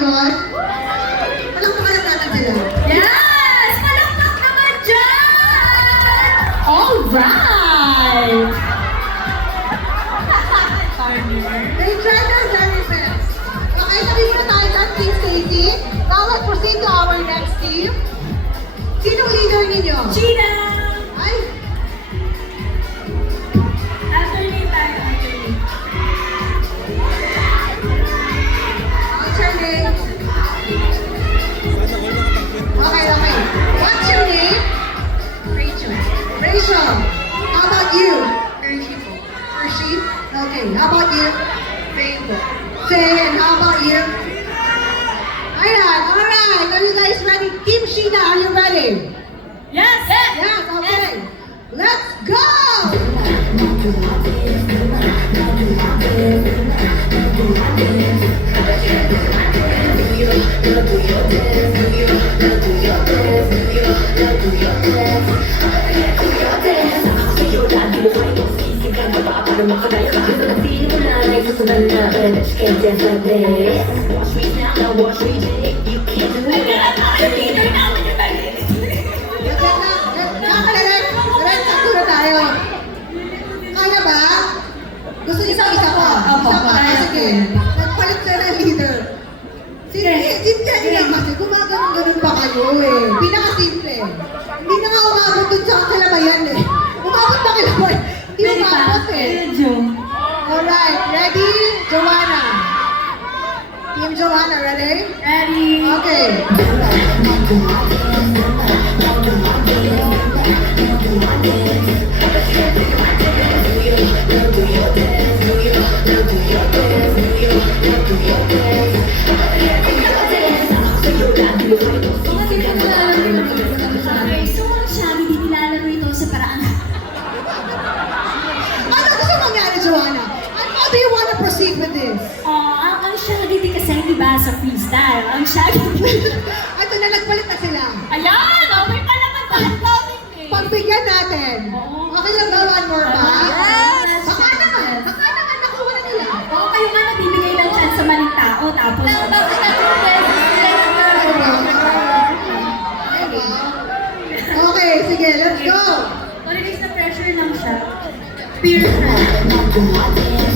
ngayon? Palakpakan natin sila. Yes! Palakpak naman dyan! Alright! They tried their very best. Okay, sabi muna tayo dyan, Team Stacy. Now let's proceed to our next team. Sinong leader ninyo? Gina! Ay, Alternate tayo, alternate. what's your name? Okay. What's your name? Rachel. Rachel. How about you? Hershey po. Hershey? Okay, how about you? Faye po. Faye, and how about you? Ayan, alright. Are you guys ready? Team Sheena, are you ready? Yes! Yes! Yes, okay. Let's go! Para makagaya ka sa natin mo na ay susunod na but you can't dance like this. Watch me now, watch me shake. You can't do it. Direct sakto na tayo. Kaya ba? Gusto niyo isa pa? Opo, Isa pa? kaya Sige. Magpalit ka ng leader. Simple nila kasi gumagano'n-ganon pa kayo eh. Pinaka-simple. Hindi na nga umabot dun sa kalabayan eh. Umabot na kalabayan. Hindi umabot eh. Medyo. Alright, ready? Joanna. Team Joanna, ready? Ready? Okay. So, ang Shaggy, di nilalaro ito sa paraan. Ano gusto mangyari, Joanna? How do you want to proceed with this? Ang Shaggy di kasi hindi ba sa freestyle? Ang Shaggy Ito na, nagpalit na sila. Ayan! Okay pa naman pala topic eh. Pagbigyan natin. Oo. Okay lang ba? One more pa? Yes! Baka naman, nakuha na nila. Oo, kayo nga nagbibigay ng chance sa maling tao, tapos... Okay, sige, let's go. Release na pressure lang siya. Peer pressure.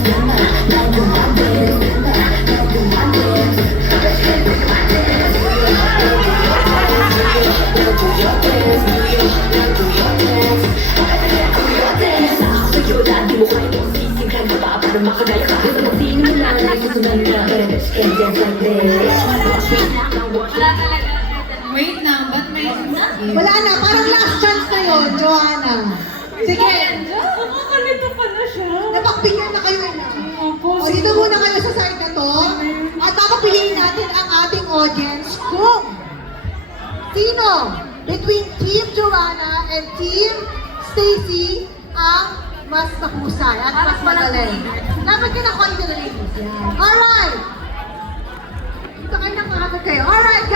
Para makagaya ka sa natin mo na ay susunod na but you can't dance like this. Watch me now, watch Wala talaga. Wait na, ba't may... Wala na, parang last chance na yun, Joanna. Sige, Nakakalito pala siya. napagbigyan na kayo na. Opo, O, dito muna kayo sa side na to. At papapiliin natin ang ating audience kung sino between Team Joanna and Team Stacy ang mas mahusay at mas magaling. Dapat ka na call the ladies. Alright!